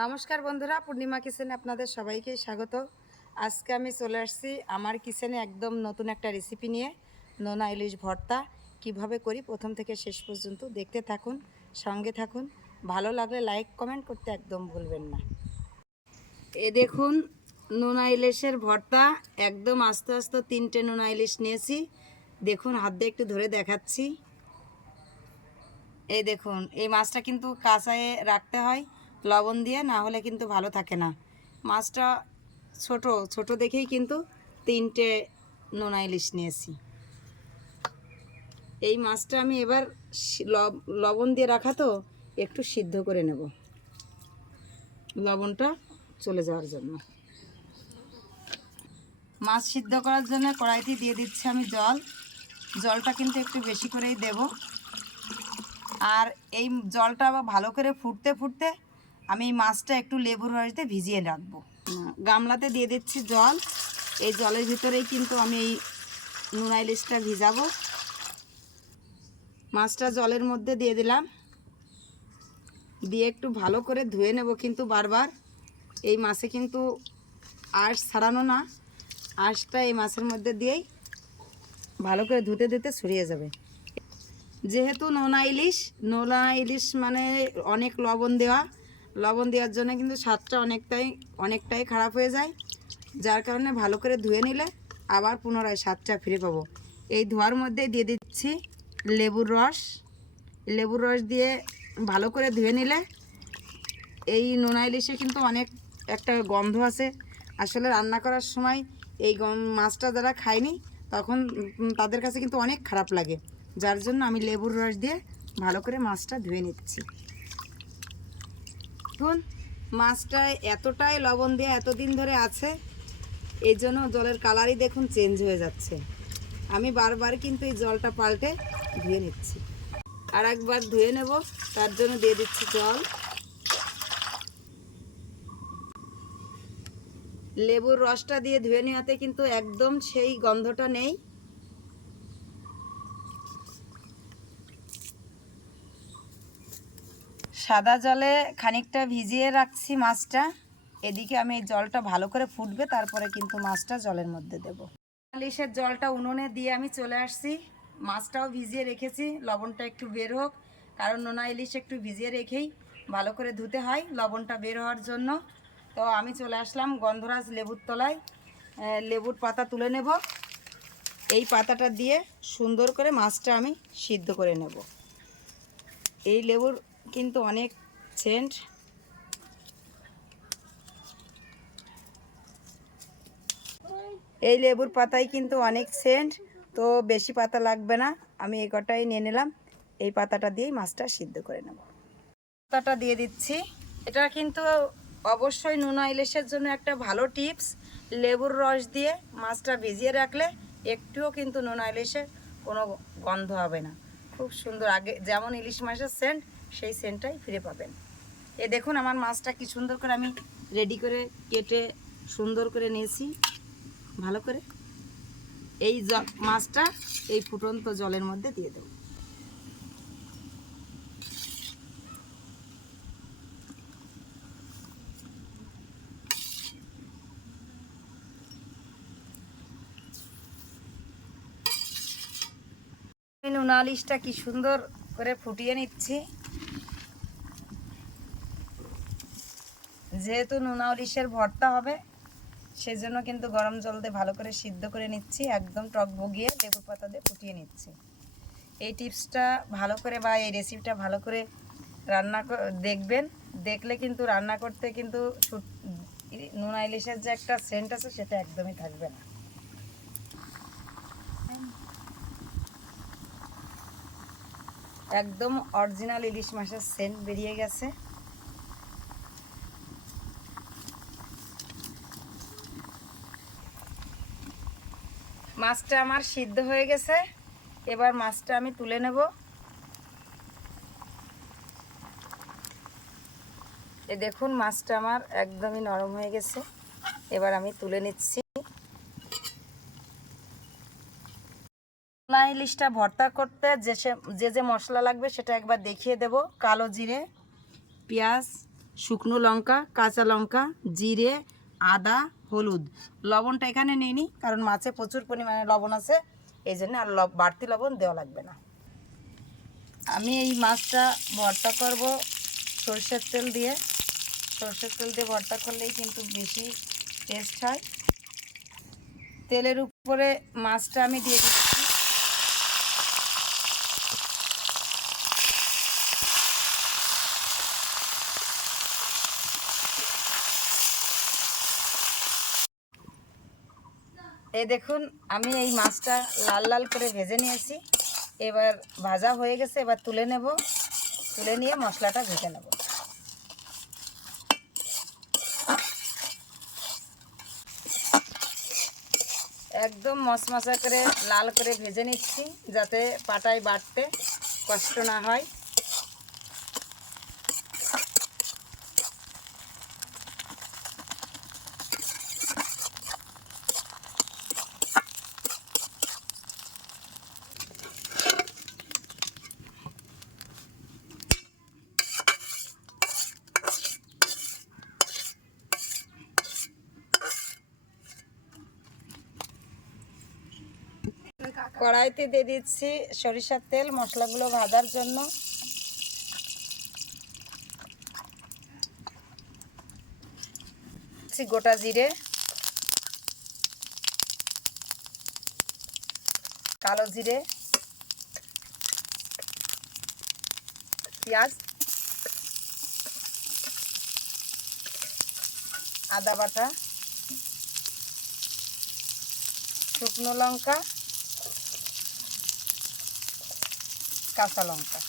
নমস্কার বন্ধুরা, পূর্ণিমা কিচেনে আপনাদের সবাইকে স্বাগত। আজকে আমি চলে আসছি আমার কিচেনে একদম নতুন একটা রেসিপি নিয়ে। নোনা ইলিশ ভর্তা কিভাবে করি প্রথম থেকে শেষ পর্যন্ত দেখতে থাকুন, সঙ্গে থাকুন। ভালো লাগলে লাইক কমেন্ট করতে একদম ভুলবেন না। এ দেখুন নোনা ইলিশের ভর্তা, একদম আস্তে আস্তে 3টে নোনা ইলিশ নিয়েছি। দেখুন হাত দিয়ে একটু ধরে দেখাচ্ছি। এই দেখুন, এই মাছটা কিন্তু কাঁচায় রাখতে হয় লবণ দিয়ে, না হলে কিন্তু ভালো থাকে না। মাছটা ছোট ছোট দেখেই কিন্তু 3টে নোনা ইলিশ নিয়েছি। এই মাছটা আমি এবার লবণ দিয়ে রাখা তো একটু সিদ্ধ করে নেব, লবণটা চলে যাওয়ার জন্য। মাছ সিদ্ধ করার জন্য কড়াইতে দিয়ে দিচ্ছি আমি জলটা কিন্তু একটু বেশি করেই দেব। আর এই জলটা আবার ভালো করে ফুটতে ফুটতে আমি মাছটা একটু লেবুর রস দিয়ে ভিজিয়ে রাখবো। গামলাতে দিয়ে দিচ্ছি জল। এই জলের ভিতরেই কিন্তু আমি এই নোনা ইলিশটা ভিজাবো। মাছটা জলের মধ্যে দিয়ে দিলাম, দিয়ে একটু ভালো করে ধুয়ে নেব। কিন্তু বারবার এই মাছে কিন্তু আঁশ ছাড়ানো না, আঁশটা এই মাছের মধ্যে দিয়েই ভালো করে ধুতে ধুতে ছড়িয়ে যাবে। যেহেতু নোনা ইলিশ মানে অনেক লবণ দেওয়ার জন্য কিন্তু স্বাদটা অনেকটাই খারাপ হয়ে যায়। যার কারণে ভালো করে ধুয়ে নিলে আবার পুনরায় স্বাদটা ফিরে পাবো। এই ধোয়ার মধ্যে দিয়ে দিচ্ছি লেবুর রস দিয়ে ভালো করে ধুয়ে নিলে, এই নোনা ইলিশে কিন্তু অনেক একটা গন্ধ আছে। আসলে রান্না করার সময় এই মাছটা যারা খায়নি তখন তাদের কাছে কিন্তু অনেক খারাপ লাগে। যার জন্য আমি লেবুর রস দিয়ে ভালো করে মাছটা ধুয়ে নিচ্ছি। এখন মাছটা এতটাই লবণ দিয়ে এতদিন ধরে আছে, এই জন্য জলের কালারই দেখুন চেঞ্জ হয়ে যাচ্ছে। আমি বারবার কিন্তু এই জলটা পাল্টে ধুয়ে নিচ্ছি। আর একবার ধুয়ে নেব, তার জন্য দিয়ে দিচ্ছি জল। লেবুর রসটা দিয়ে ধুয়ে নেওয়াতে কিন্তু একদম সেই গন্ধটা নেই। সাদা জলে খানিকটা ভিজিয়ে রাখছি মাছটা। এদিকে আমি এই জলটা ভালো করে ফুটবে, তারপরে কিন্তু মাছটা জলের মধ্যে দেব। ইলিশের জলটা উনুনে দিয়ে আমি চলে আসছি। মাছটাও ভিজিয়ে রেখেছি, লবণটা একটু বের হোক, কারণ নোনা ইলিশ একটু ভিজিয়ে রেখেই ভালো করে ধুতে হয় লবণটা বের হওয়ার জন্য। তো আমি চলে আসলাম গন্ধরাজ লেবুর তলায়। লেবুর পাতা তুলে নেব। এই পাতাটা দিয়ে সুন্দর করে মাছটা আমি সিদ্ধ করে নেব। এই লেবুর কিন্তু অনেক সেন্ট। এই লেবুর পাতায় কিন্তু অনেক সেন্ট, তো বেশি পাতা লাগবে না। আমি এই কটাই নিয়ে নিলাম। এই পাতাটা দিয়েই মাছটা সিদ্ধ করে নেব। পাতাটা দিয়ে দিচ্ছি। এটা কিন্তু অবশ্যই নোনা ইলিশের জন্য একটা ভালো টিপস। লেবুর রস দিয়ে মাছটা ভিজিয়ে রাখলে একটুও কিন্তু নোনা ইলিশের কোনো গন্ধ হবে না। খুব সুন্দর, আগে যেমন ইলিশ মাছের সেন্ট সেই সেন্টটাই ফিরে পাবেন। এ দেখুন আমার মাছটা কি সুন্দর করে আমি রেডি করে কেটে সুন্দর করে নিয়েছি। ভালো করে এই মাছটা এই ফুটন্ত জলের মধ্যে দিয়ে দেব। নোনা ইলিশটা কি সুন্দর করে ফুটিয়ে নিচ্ছি। যেহেতু নোনা ইলিশের ভর্তা হবে, সেজন্য কিন্তু গরম জল দিয়ে ভালো করে সিদ্ধ করে নিচ্ছি, একদম টক বগিয়ে লেবুর পাতা দিয়ে ফুটিয়ে নিচ্ছি। এই টিপসটা ভালো করে বা এই রেসিপিটা ভালো করে রান্না দেখবেন, দেখলে কিন্তু রান্না করতে কিন্তু নোনা ইলিশের যে একটা সেন্ট আছে সেটা একদমই থাকবে না। একদম অরিজিনাল ইলিশ মাছের সেন্ট বেরিয়ে গেছে। মাছটা আমার সিদ্ধ হয়ে গেছে, এবার মাছটা আমি তুলে নেব। এই দেখুন মাছটা আমার একদমই নরম হয়ে গেছে, এবার আমি তুলে নিচ্ছি। নোনা ইলিশটা ভর্তা করতে যে যে মশলা লাগবে সেটা একবার দেখিয়ে দেব। কালো জিরে, পেঁয়াজ, শুকনো লঙ্কা, কাঁচা লঙ্কা, জিরে, আদা, হলুদ। লবণটা এখানে নিইনি, কারণ মাছে প্রচুর পরিমাণে লবণ আছে, এই জন্য আর বাড়তি লবণ দেওয়া লাগবে না। আমি এই মাছটা ভর্তা করব সরষের তেল দিয়ে। সরষের তেল দিয়ে ভর্তা করলেই কিন্তু বেশি টেস্ট হয়। তেলের উপরে মাছটা আমি দিয়ে দিচ্ছি। এই দেখুন, আমি এই মাছটা লাল লাল করে ভেজে নিয়েছি। এবার ভাজা হয়ে গেছে, এবার তুলে নেব। তুলে নিয়ে মশলাটা ভেজে নেব। একদম মশমশা করে লাল করে ভেজে নিচ্ছি, যাতে পাটায় বাটতে কষ্ট না হয়। কড়াইতে দিয়ে দিচ্ছি সরিষার তেল মশলাগুলো ভাজার জন্য। গোটা জিরে, কালো জিরে, পেঁয়াজ, আদা বাটা, শুকনো লঙ্কা, কাঁচা লঙ্কা।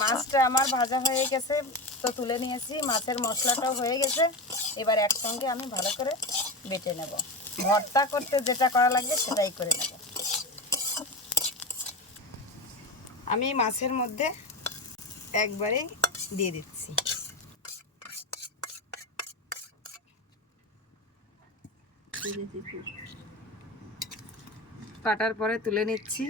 মাছটা আমার ভাজা হয়ে গেছে, তো তুলে নিয়েছি। মাছের মশলাটাও হয়ে গেছে, এবার একসঙ্গে আমি ভালো করে বেটে নেব। ভর্তা করতে যেটা করা লাগবে সেটাই করে নেব। আমি মাছের মধ্যে একবারে দিয়ে দিচ্ছি। কাটার পরে তুলে নিচ্ছি।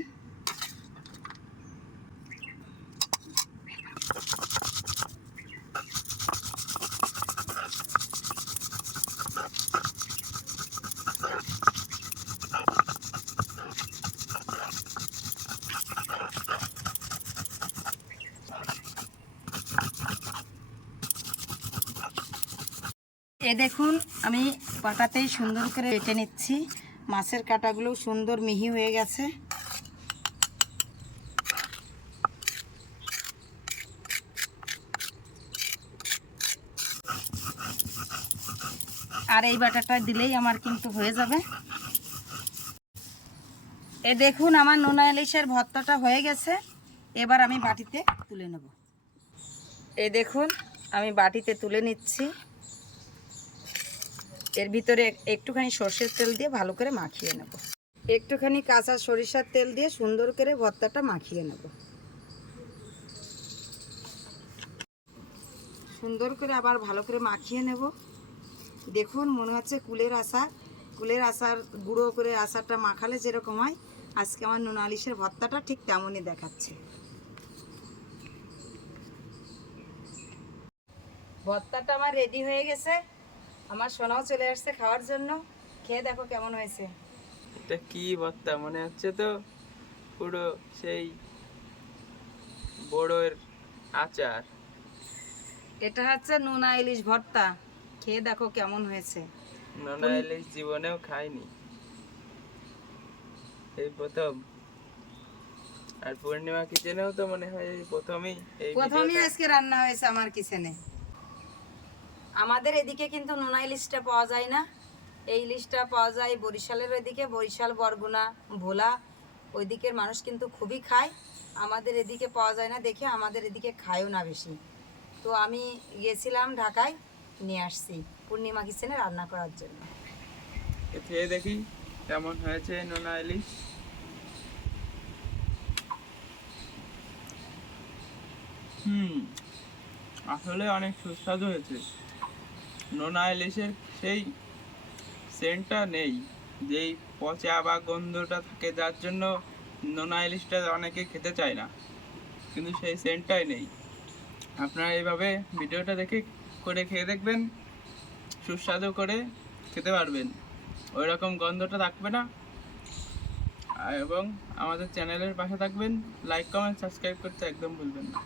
এ দেখুন, আমি পাটাতেই সুন্দর করে বেটে নিচ্ছি। মাছের কাঁটাগুলো সুন্দর মিহি হয়ে গেছে। আর এই বাটাটা দিলেই আমার কিন্তু হয়ে যাবে। এ দেখুন, আমার নোনা ইলিশের ভর্তাটা হয়ে গেছে। এবার আমি বাটিতে তুলে নেব। এই দেখুন, আমি বাটিতে তুলে নিচ্ছি। এর ভিতরে একটুখানি সরষের তেল দিয়ে ভালো করে মাখিয়ে নেব। একটুখানি কাঁচা সরিষার তেল দিয়ে সুন্দর করে ভর্তাটা মাখিয়ে নেব। সুন্দর করে আবার ভালো করে মাখিয়ে নেব। দেখুন, মনে হচ্ছে কুলের আচার গুঁড়ো করে আচারটা মাখালে যেরকম হয়, আজকে আমার নোনা ইলিশের ভর্তাটা ঠিক তেমনই দেখাচ্ছে। ভর্তাটা আমার রেডি হয়ে গেছে। আমার সোনাও চলে আসছে খাওয়ার জন্য। খেয়ে দেখো কেমন হয়েছে। এটা কি ভর্তা মনে হচ্ছে তো, পুরো সেই বড়ের আচার। এটা হচ্ছে নোনা ইলিশ ভর্তা। খেয়ে দেখো কেমন হয়েছে। নোনা ইলিশ জীবনেও খাইনি, এই প্রথম। আর পূর্ণিমা কিচেনেও তো মনে হয় এই প্রথমই প্রথমই আজকে রান্না হয়েছে আমার কিচেনে। আমাদের এদিকে কিন্তু নোনা ইলিশটা পাওয়া যায় না। এই ইলিশটা পাওয়া যায় বরিশালের ওইদিকে, বরিশাল, বরগুনা, ভোলা, ওই দিকের মানুষ কিন্তু খুবই খায়। আমাদের এদিকে পাওয়া যায় না দেখে আমাদের এদিকে খায়ও না বেশি। তো আমি গেছিলাম ঢাকায়, নিয়ে আসছি পূর্ণিমা কিচেনে রান্না করার জন্য। খেয়ে দেখি কেমন হয়েছে নোনা ইলিশ। আসলে অনেক সুস্বাদু হয়েছে। নোনা ইলিশের সেই সেন্টটা নেই, যেই পচা বা গন্ধটা থাকে, যার জন্য নোনা ইলিশটা অনেকে খেতে চায় না, কিন্তু সেই সেন্টটাই নেই। আপনারা এইভাবে ভিডিওটা দেখে করে খেয়ে দেখবেন, সুস্বাদু করে খেতে পারবেন, ওই রকম গন্ধটা থাকবে না। এবং আমাদের চ্যানেলের পাশে থাকবেন, লাইক কমেন্ট সাবস্ক্রাইব করতে একদম ভুলবেন না।